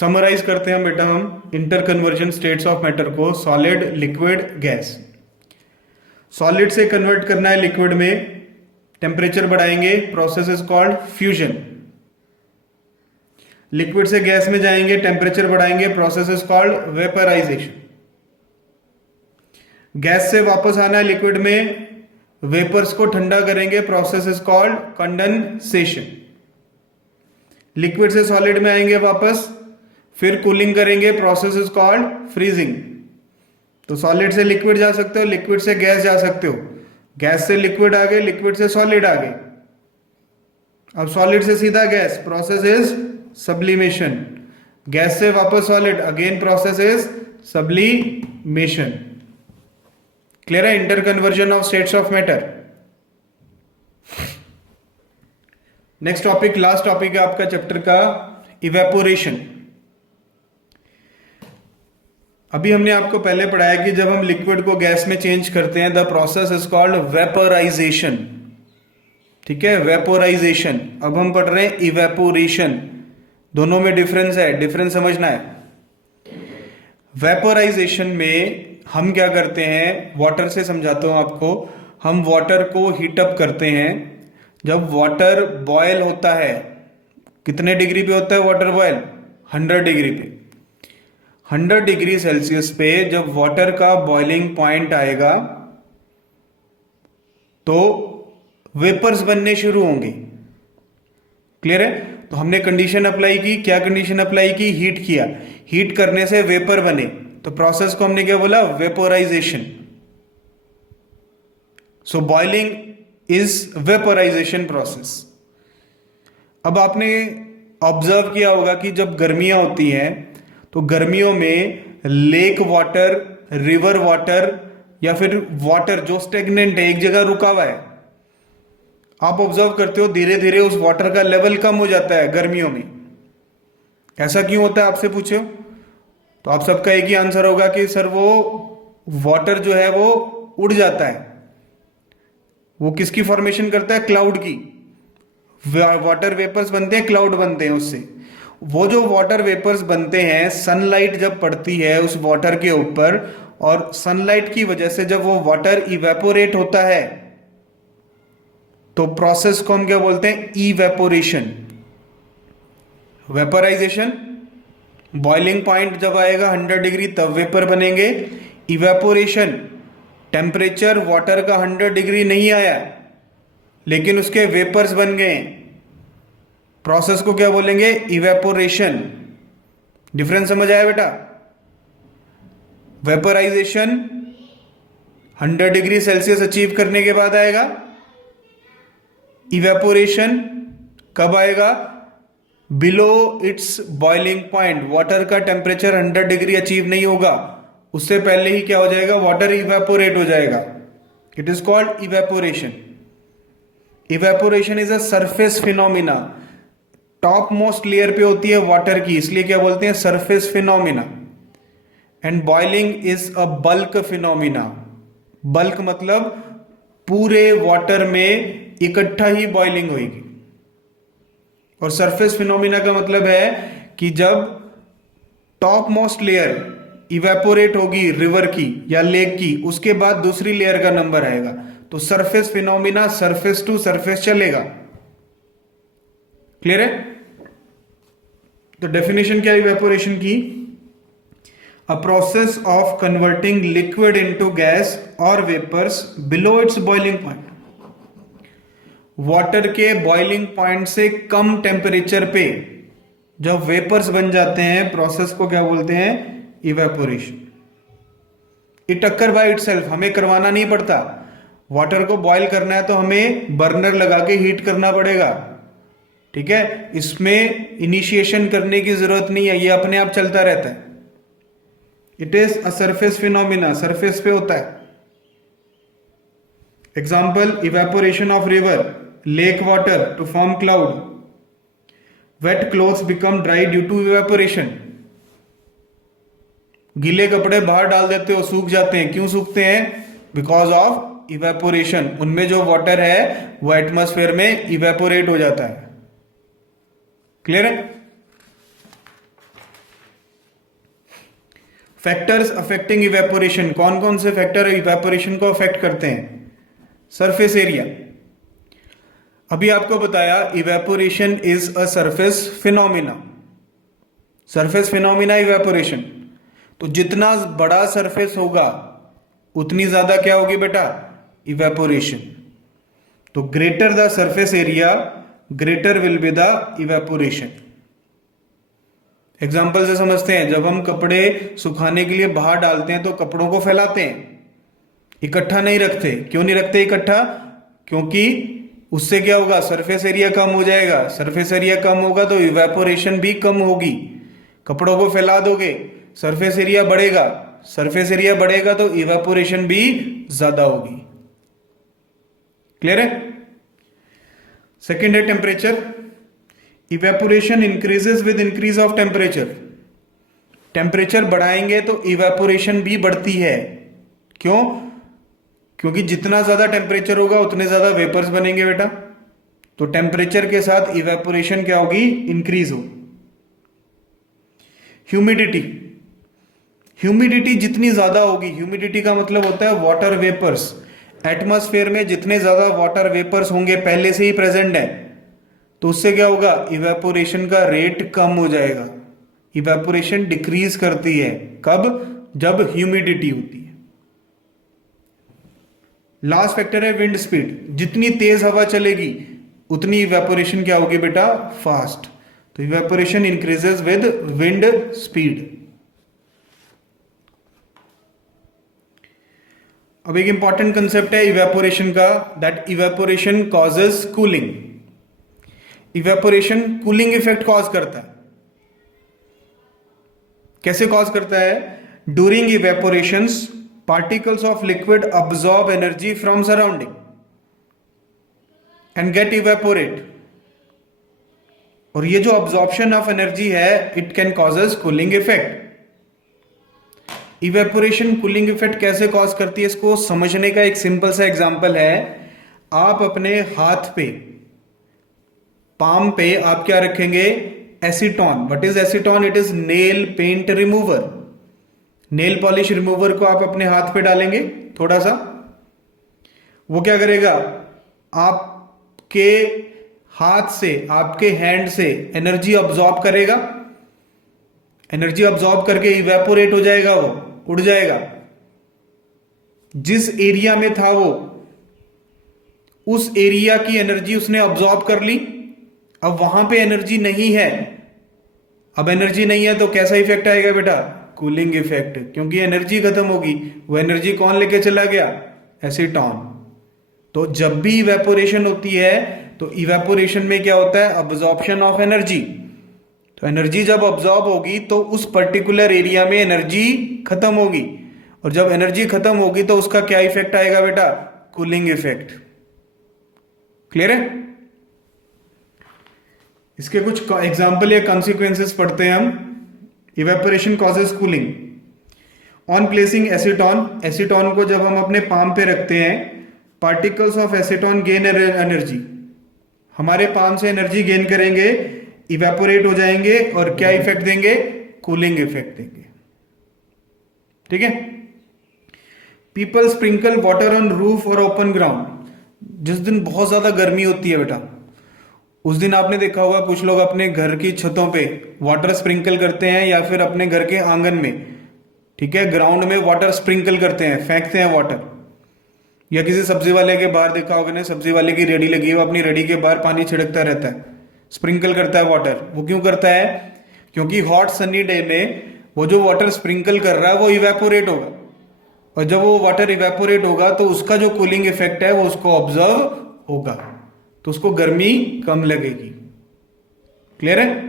Summarise करते हैं बेटा हम inter conversion states of matter को, सॉलिड, लिक्विड, गैस। सॉलिड से कन्वर्ट करना है लिक्विड में, टेम्परेचर बढ़ाएंगे, process is called fusion. Liquid से गैस में जाएंगे, टेम्परेचर बढ़ाएंगे, process is called vaporization. Gas से वापस आना है लिक्विड में, वेपर्स को ठंडा करेंगे, process is called condensation. Liquid से सॉलिड में आएंगे वापस, फिर कूलिंग करेंगे, प्रोसेस इज कॉल्ड फ्रीजिंग। तो सॉलिड से लिक्विड जा सकते हो, लिक्विड से गैस जा सकते हो, गैस से लिक्विड आ गए, लिक्विड से सॉलिड आ गए। अब सॉलिड से सीधा gas, process is sublimation. Gas से वापस solid, again process is sublimation. Clear है? Inter conversion of states of matter. Next topic, last topic है आपका चैप्टर का, इवेपोरेशन। अभी हमने आपको पहले पढ़ाया कि जब हम लिक्विड को गैस में चेंज करते हैं, the process is called vaporization. ठीक है, वेपोराइजेशन। अब हम पढ़ रहे हैं इवेपोरेशन। दोनों में डिफरेंस है, डिफरेंस समझना है। वेपोराइजेशन में हम क्या करते हैं, वाटर से समझाता हूं आपको। हम वाटर को हीटअप करते हैं। जब वाटर बॉयल होता है, कितने डिग्री पे होता है वाटर बॉयल? 100 डिग्री पे। 100 डिग्री सेल्सियस पे जब वाटर का बॉइलिंग पॉइंट आएगा तो वेपर्स बनने शुरू होंगे। क्लियर है? तो हमने कंडीशन अप्लाई की, क्या कंडीशन अप्लाई की? हीट किया, हीट करने से वेपर बने, तो प्रोसेस को हमने क्या बोला? Vaporisation. So boiling is vaporisation process. अब आपने ऑब्जर्व किया होगा कि जब गर्मियां होती हैं तो गर्मियों में लेक वाटर, रिवर वाटर या फिर वाटर जो स्टेगनेंट है, एक जगह रुका हुआ है, आप ऑब्जर्व करते हो धीरे धीरे उस वाटर का लेवल कम हो जाता है गर्मियों में। ऐसा क्यों होता है आपसे पूछो तो आप सबका एक ही आंसर होगा कि सर वो वाटर जो है वो उड़ जाता है। वो किसकी फॉर्मेशन करता है? क्लाउड की। वाटर वेपर्स बनते हैं, क्लाउड बनते हैं उससे। वो जो वाटर वेपर्स बनते हैं, सनलाइट जब पड़ती है उस वाटर के ऊपर, और सनलाइट की वजह से जब वो वाटर इवेपोरेट होता है तो प्रोसेस को हम क्या बोलते हैं? इवेपोरेशन। वेपराइजेशन, बॉइलिंग पॉइंट जब आएगा 100 डिग्री तब वेपर बनेंगे। इवेपोरेशन, टेम्परेचर वाटर का 100 डिग्री नहीं आया लेकिन उसके वेपर्स बन गए, प्रोसेस को क्या बोलेंगे? इवेपोरेशन। डिफरेंस समझ आया बेटा? वेपराइजेशन 100 डिग्री सेल्सियस अचीव करने के बाद आएगा, इवेपोरेशन कब आएगा? Below its boiling point. Water का टेम्परेचर 100 डिग्री अचीव नहीं होगा, उससे पहले ही क्या हो जाएगा? वाटर इवेपोरेट हो जाएगा। It is called evaporation. Evaporation is a surface phenomena. Top most layer पे होती है वाटर की, इसलिए क्या बोलते हैं? Surface phenomena. And boiling is a bulk phenomena. Bulk मतलब पूरे वाटर में इकट्ठा ही बॉइलिंग होगी। और सरफेस फिनोमिना का मतलब है कि जब टॉप मोस्ट लेयर इवेपोरेट होगी रिवर की या लेक की, उसके बाद दूसरी लेयर का नंबर आएगा, तो surface phenomena surface to surface चलेगा। क्लियर है? तो डेफिनेशन क्या इवेपोरेशन की? A process of converting liquid into gas और vapours below its boiling point. Water के बॉइलिंग पॉइंट से कम टेम्परेचर पे जब वेपर्स बन जाते हैं, प्रोसेस को क्या बोलते हैं? Evaporation. It occur by itself, हमें करवाना नहीं पड़ता। वाटर को बॉयल करना है तो हमें बर्नर लगा के हीट करना पड़ेगा। ठीक है, इसमें इनिशिएशन करने की जरूरत नहीं है, ये अपने आप चलता रहता है। It is a surface phenomena, surface पे होता है। Example, evaporation of river, lake water to form cloud. Wet clothes become dry due to evaporation. गीले कपड़े बाहर डाल देते हो, सूख जाते हैं। क्यों सूखते हैं? Because of evaporation. उनमें जो वाटर है वो एटमॉस्फेयर में इवेपोरेट हो जाता है। क्लियर है? फैक्टर्स अफेक्टिंग इवेपोरेशन, कौन कौन से फैक्टर इवेपोरेशन को अफेक्ट करते हैं? सरफेस एरिया, अभी आपको बताया evaporation is a surface phenomena, surface phenomena evaporation. तो जितना बड़ा सरफेस होगा उतनी ज्यादा क्या होगी बेटा? इवेपोरेशन। तो greater the surface area greater will be the evaporation. Example से समझते हैं, जब हम कपड़े सुखाने के लिए बाहर डालते हैं तो कपड़ों को फैलाते हैं, इकट्ठा नहीं रखते। क्यों नहीं रखते इकट्ठा? क्योंकि उससे क्या होगा? सरफेस एरिया कम हो जाएगा। सरफेस एरिया कम होगा तो इवेपोरेशन भी कम होगी। कपड़ों को फैला दोगे, सरफेस एरिया बढ़ेगा, सरफेस एरिया बढ़ेगा तो इवेपोरेशन भी ज्यादा होगी। क्लियर है? सेकेंड है temperature. Evaporation increases with increase of temperature. Temperature बढ़ाएंगे तो इवेपोरेशन भी बढ़ती है। क्यों? क्योंकि जितना ज्यादा टेम्परेचर होगा उतने ज्यादा वेपर्स बनेंगे बेटा। तो टेम्परेचर के साथ इवेपोरेशन क्या होगी? इंक्रीज हो। ह्यूमिडिटी, ह्यूमिडिटी जितनी ज्यादा होगी, ह्यूमिडिटी का मतलब होता है वाटर वेपर्स। एटमॉस्फेयर में जितने ज्यादा वाटर वेपर्स होंगे, पहले से ही प्रेजेंट है, तो उससे क्या होगा? इवेपोरेशन का रेट कम हो जाएगा। इवेपोरेशन डिक्रीज करती है। कब? जब ह्यूमिडिटी होती है। लास्ट फैक्टर है विंड स्पीड। जितनी तेज हवा चलेगी उतनी इवेपोरेशन क्या होगी बेटा? फास्ट। तो evaporation increases with wind speed. अब एक इंपॉर्टेंट कंसेप्ट है इवेपोरेशन का, that evaporation causes cooling. Evaporation cooling effect cause करता है। कैसे कॉज करता है? During evaporations particles of liquid absorb energy from surrounding and get evaporate. और ये जो absorption of energy है, it can causes cooling effect. Evaporation cooling effect कैसे cause करती है? इसको समझने का एक सिंपल सा एग्जांपल है। आप अपने हाथ पे, पाम पे आप क्या रखेंगे? Acetone. What is acetone? It is nail paint remover. Nail polish remover को आप अपने हाथ पे डालेंगे थोड़ा सा, वो क्या करेगा? आपके हाथ से, आपके हैंड से एनर्जी ऑब्जॉर्ब करेगा। एनर्जी ऑब्जॉर्ब करके इवेपोरेट हो जाएगा, वो उड़ जाएगा। जिस एरिया में था वो, उस एरिया की एनर्जी उसने ऑब्जॉर्ब कर ली। अब वहां पे एनर्जी नहीं है। अब एनर्जी नहीं है तो कैसा इफेक्ट आएगा बेटा? Cooling effect. क्योंकि एनर्जी खत्म होगी। वो एनर्जी कौन लेके चला गया? एसीटोन। तो जब भी इवेपोरेशन होती है तो इवेपोरेशन में क्या होता है? Absorption of energy. तो एनर्जी जब अब्जॉर्ब होगी तो उस पर्टिकुलर एरिया में एनर्जी खत्म होगी, और जब एनर्जी खत्म होगी तो उसका क्या इफेक्ट आएगा बेटा? Cooling effect. क्लियर है? इसके कुछ एग्जाम्पल या कॉन्सिक्वेंसेस पढ़ते हैं हम। Evaporation causes cooling. On placing acetone, acetone को जब हम अपने पाम पे रखते हैं, particles of acetone gain energy. हमारे पाम से एनर्जी गेन करेंगे, इवेपोरेट हो जाएंगे और क्या इफेक्ट देंगे? कूलिंग इफेक्ट देंगे। ठीक है? People sprinkle water on roof और ओपन ग्राउंड। जिस दिन बहुत ज्यादा गर्मी होती है बेटा, उस दिन आपने देखा होगा कुछ लोग अपने घर की छतों पे वाटर स्प्रिंकल करते हैं, या फिर अपने घर के आंगन में, ठीक है, ग्राउंड में वाटर स्प्रिंकल करते हैं, फेंकते हैं वाटर। या किसी सब्जी वाले के बाहर देखा होगा ने, सब्जी वाले की रेडी लगी है, वो अपनी रेडी के बाहर पानी छिड़कता रहता है, स्प्रिंकल करता है वाटर। वो क्यों करता है? क्योंकि हॉट सनी डे में वो जो वाटर स्प्रिंकल कर रहा है वो इवेपोरेट होगा, और जब वो वाटर इवेपोरेट होगा तो उसका जो कूलिंग इफेक्ट है वो उसको ऑब्जर्व होगा, तो उसको गर्मी कम लगेगी। क्लियर है?